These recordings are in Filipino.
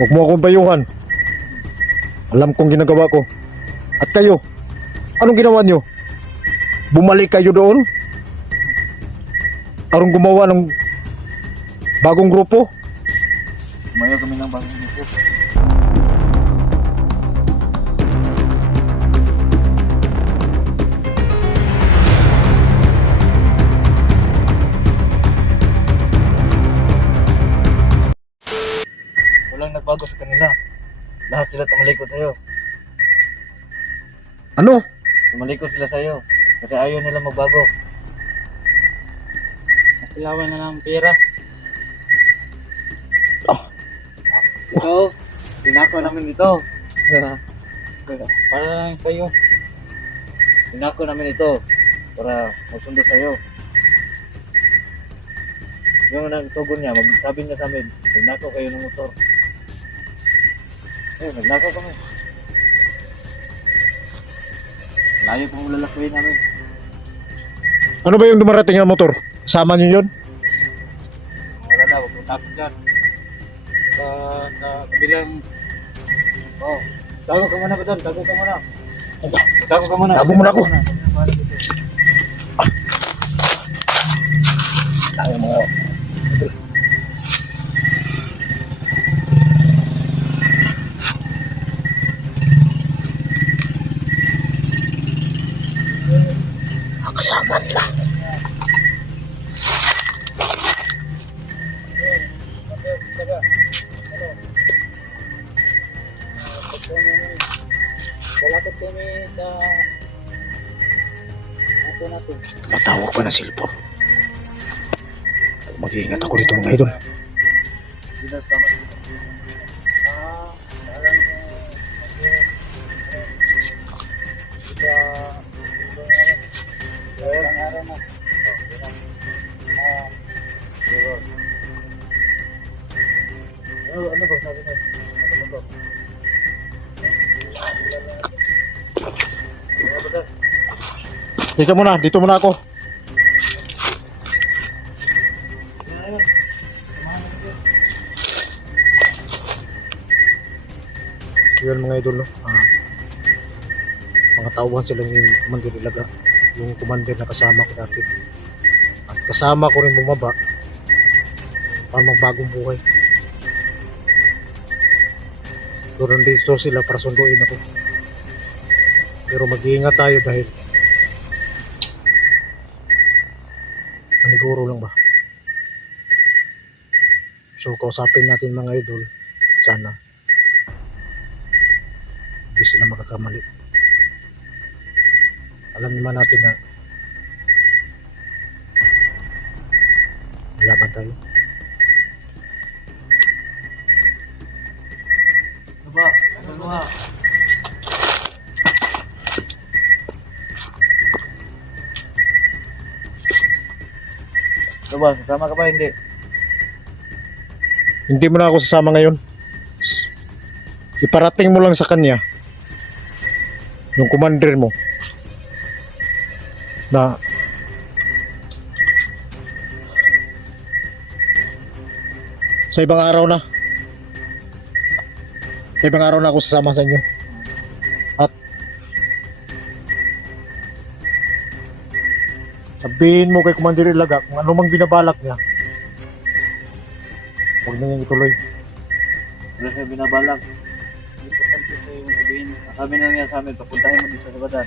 Huwag mo akong bayuhan. Alam kong ginagawa ko. At kayo, anong ginawa nyo? Bumalik kayo doon? Arong gumawa ng bagong grupo? Umayo kami ng bagong grupo. Walang nagbago sa kanila. Lahat sila tumalikod sa'yo. Ano? Tumalikod sila sa'yo. Kasi ayaw nila magbago. Nasilawan na ng pera. Ito, pinako namin ito. Para lang sa'yo. Pinako namin ito. Para magsundo sa'yo. Yung nagtugon niya, magsabi niya sa amin, pinako kayo ng motor. Nagnako kami. Layo pong lalakwin namin. Ano ba yung dumarating na motor? Sama nyo yun? Wala na, huwag mong takot dyan. Sa kabilang... Oh, tago ka muna ba doon? Tago ka muna. Tago ka muna. Tago muna ako. Tayo mga... Kasama nila. Malapit kami sa ato natin. Matawag pa na cellphone. Mag-iingat ako dito mga idol. Dito sama dito. Alam ko ilang araw na. Ano ba sabi mo? Ano ba? Dito muna ako. Yun mga idol, no? Mga tauhan sila yung Commander Ilaga, yung commander na kasama ko dati. At kasama ko rin bumaba para magbagong buhay. So nandito sila para sunduin ako. Pero mag-iingat tayo dahil maniguro lang ba. So kausapin natin mga idol, sana hindi sila makakamali. Alam naman natin na laban tayo. Diba? Ano ba? Diba? Sasama ka ba? Hindi. Hindi mo na ako sasama ngayon. Iparating mo lang sa kanya yung commander mo na sa ibang araw na ako sasama sa inyo. At sabihin mo kay Commander Ilaga kung ano mang binabalak niya, huwag na niyang ituloy. Wala siya binabalak. Importante sa yung sabihin. Sabi na niya sa amin, papuntahin mo dito sa badan.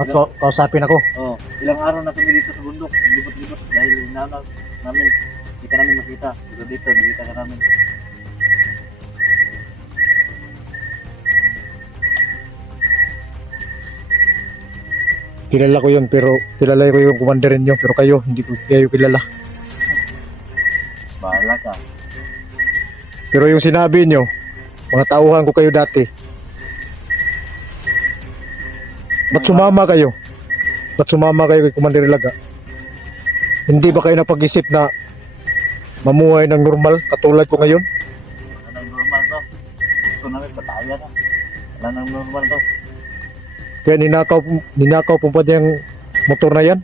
At kausapin ako. Oh, ilang araw na kami dito sa bundok. Libot-libot dahil hinanap namin. Hindi ka namin makita. Pero dito, nakita ka namin. Kilala ko yun, pero kilala ko yung commander niyo, pero kayo hindi ko kayo kilala. Bahala ka. Pero yung sinabi niyo, mga tauhan ko kayo dati. Ba't sumama kayo? Ba't sumama kayo kay Commander Ilaga? Hindi ba kayo napag-isip na mamuhay ng normal katulad ko ngayon? Wala nang normal to. Gusto namin pataya na. Wala nang normal to. Kaya ninakaw po pa yung motor na yan?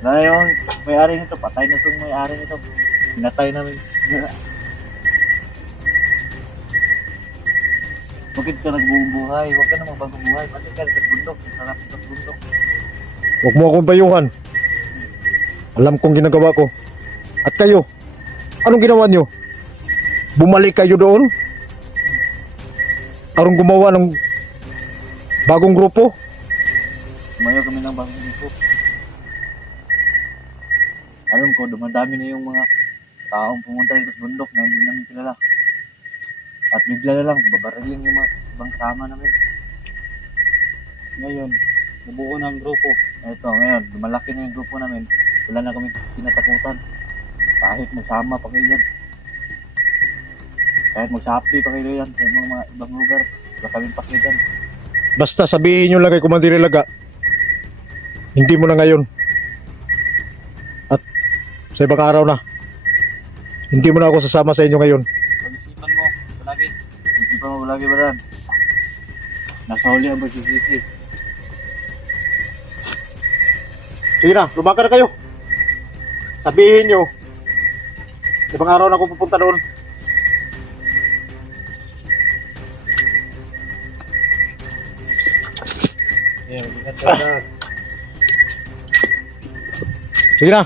Wala yung may-ari nito. Patay na itong may-ari nito. Pinatay namin. Bakit ka nagbubuhay? Huwag ka na magbagong buhay. Bakit ka sa bundok? Sarap sa bundok. Huwag mo akong bayuhan. Alam kong ginagawa ko. At kayo, anong ginawa nyo? Bumalik kayo doon? Arong gumawa ng bagong grupo? Tumayo kami ng bagong grupo. Alam ko, dumadami na yung mga taong pumunta dito sa bundok na hindi namin kilala. At bigla na lang, babarilin yung mga ibang kasama namin. Ngayon, nabuo na ang grupo. Ito, ngayon, lumalaki na yung grupo namin. Wala na kami kinatakutan. Kahit magsama pa kayo yan. Kahit magsapi pa kayo yan sa mga ibang lugar. Wala kami pakitan. Basta sabihin nyo lang kay Commander Ilaga, hindi mo na ngayon. At sa ibang araw na, hindi mo na ako sasama sa inyo ngayon. Pag-isipan mo, palagi. Pag-isipan mo palagi ba dan? Nasa huli ang pagsisisi. Sige na, lumakad na kayo. Sabihin nyo, ibang araw na ako pupunta doon. Yeah, mag-ingat ka na. Sige na.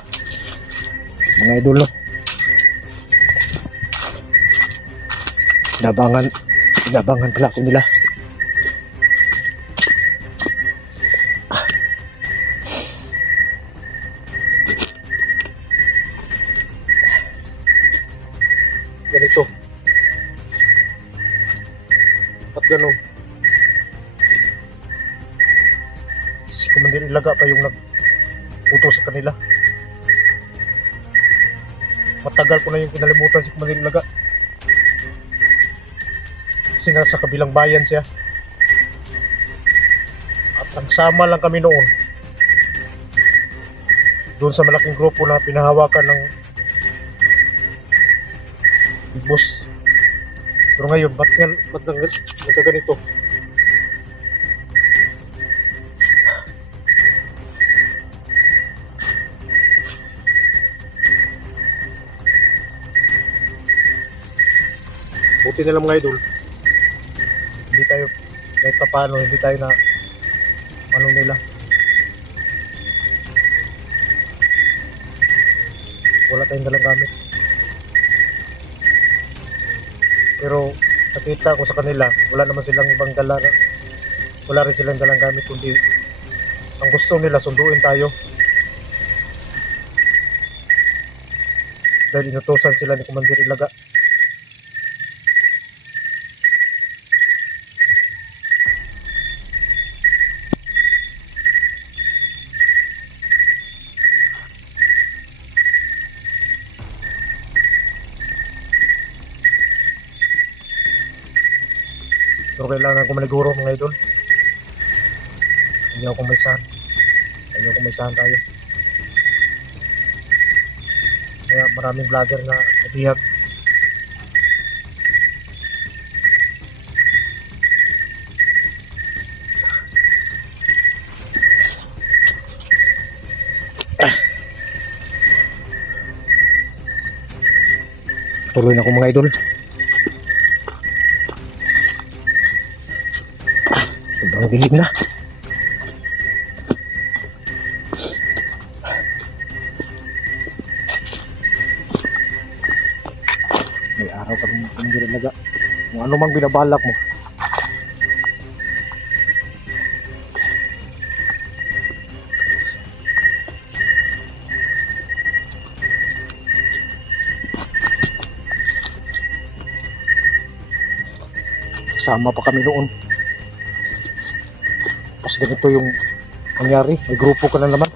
Mga idol, no? Inabangan pala ako nila. Ganito. At ganun. Si Commander Ilaga pa yung nag-utos sa kanila. Matagal ko na yung kinalimutan si Commander Ilaga. Kasi nasa kabilang bayan siya. At nagsama lang kami noon. Doon sa malaking grupo na pinahawakan ng Big Boss. Pero ngayon, ba't ganito? Buti na lang mga idol. Hindi tayo, kahit pa paano, hindi tayo na ano nila. Wala tayong dalang gamit. Pero nakita ko sa kanila, wala naman silang ibang dala. Wala rin silang dalang gamit, kundi ang gusto nila, sunduin tayo. Dahil inutusan sila ni Commander Ilaga. Pero kailangan ko maniguro mga idol. Hindi ako kumisahan. Hindi ako kumisahan tayo. Kaya maraming vlogger na nabihag. Tuloy na ako mga idol. Sobrang dilim na. May araw pa rin hindi rin naga. Kung ano mang binabalak mo. Sama pa kami noon. Tapos ganito yung nangyari. May grupo ka na naman.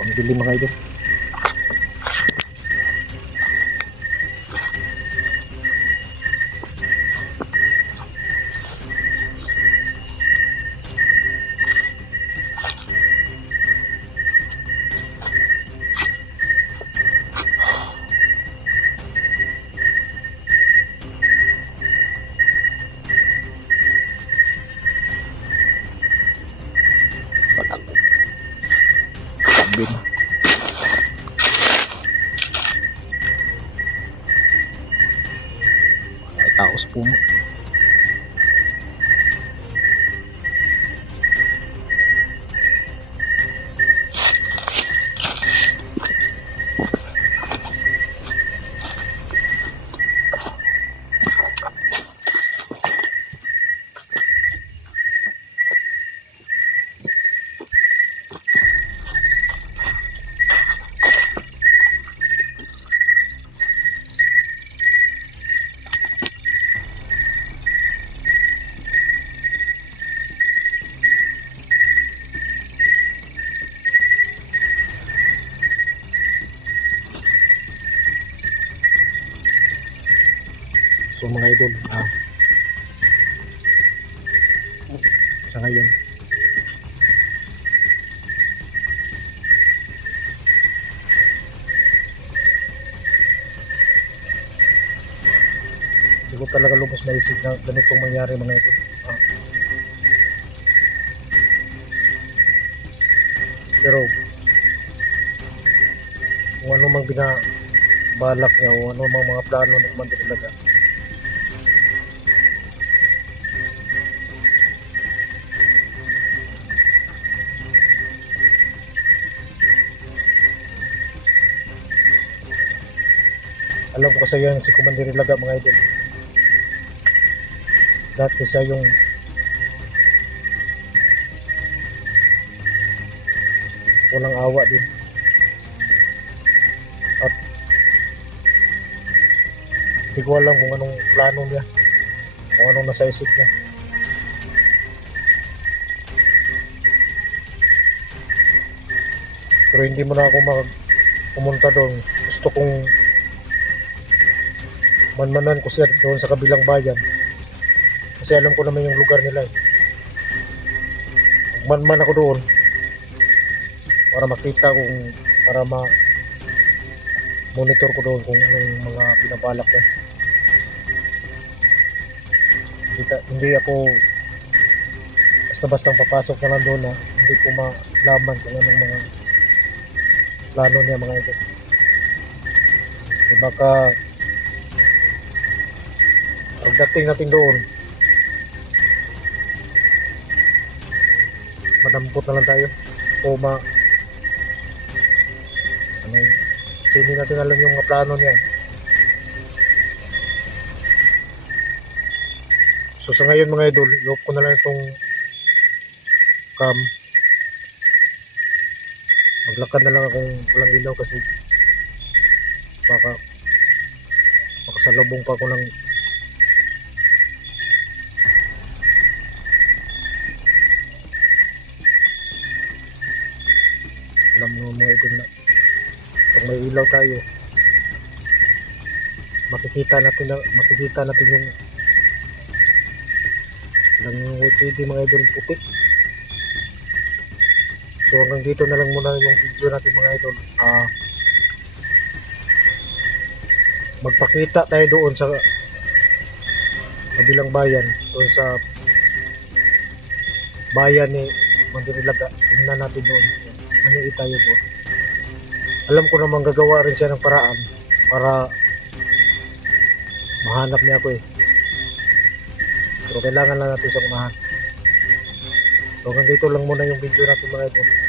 Ang dilim mga idol. Tao sa puno. So mga idol, sa ngayon, hindi ko talaga lubos na isip na ganitong mangyari mga idol. Pero kung ano mang binabalak niya o ano mang mga plano ng Commander Ilaga, alam ko kasi yan si Commander Ilaga mga idol. Dati siya yung walang awa din. At hindi ko alam kung anong plano niya, kung anong nasa isip niya. Pero hindi mo na ako pumunta doon. Gusto kong manmanan ko siya doon sa kabilang bayan. Kasi alam ko naman yung lugar nila eh. Magmanman ako doon para makita para monitor ko doon kung anong mga pinabalak niya. Hindi ako basta-bastang papasok na lang doon na hindi ko malaman kung anong mga plano niya mga ito. Baka pagdating natin doon, madampot na lang tayo o hindi natin alam yung mga plano niya. So sa ngayon mga idol, i-off ko na lang itong cam. Maglakad na lang akong walang ilaw kasi baka makasalubong pa ako ng alam mo mga idol na pag may ilaw tayo makikita natin yung WTD mga idol putik. So hanggang dito na lang muna yung video natin mga idol. Magpakita tayo doon sa kabilang bayan, doon sa bayan ni Mandirilaga. Tingnan natin doon, maniit tayo doon. Alam ko namang gagawa rin siya ng paraan para mahanap niya ako eh. Pero kailangan lang natin siyang mahanap. So hanggang dito lang muna yung video natin mga idol.